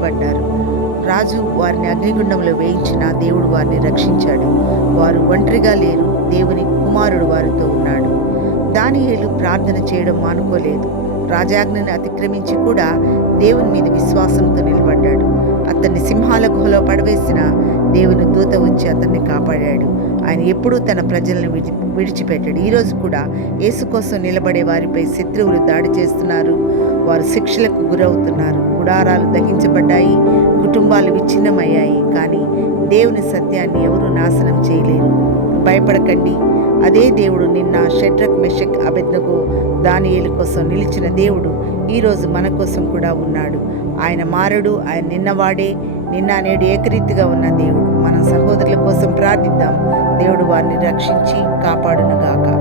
నిలబడ్డారు. రాజు వారిని అగ్నిగుండంలో వేయించిన దేవుడు వారిని రక్షించాడు. వారు ఒంటరిగా లేరు, దేవుని కుమారుడు వారితో ఉన్నాడు. దానియేలు ప్రార్థన చేయడం మానుకోలేదు. రాజాజ్ఞని అతిక్రమించి కూడా దేవుని మీద విశ్వాసంతో నిలబడ్డాడు. అతన్ని సింహాల గుహలో పడవేసిన దేవుని దూత వచ్చి అతన్ని కాపాడాడు. ఆయన ఎప్పుడూ తన ప్రజలను విడిచిపెట్టాడు. ఈరోజు కూడా యేసు కోసం నిలబడే వారిపై శత్రువులు దాడి చేస్తున్నారు. వారు శిక్షలకు గురవుతున్నారు. గుడారాలు దహించబడ్డాయి, కుటుంబాలు విచ్ఛిన్నమయ్యాయి. కానీ దేవుని సత్యాన్ని ఎవరూ నాశనం చేయలేరు. భయపడకండి. అదే దేవుడు నిన్న షడ్రక్, మెషక్, అబేద్నెగో, దానియేలు కోసం నిలిచిన దేవుడు ఈరోజు మన కోసం కూడా ఉన్నాడు. ఆయన మారడు. ఆయన నిన్నవాడే, నిన్న నేడు ఏకరీతిగా ఉన్న దేవుడు. మన సహోదరుల కోసం ప్రార్థిద్దాం. దేవుడు వారిని రక్షించి కాపాడునుగాక.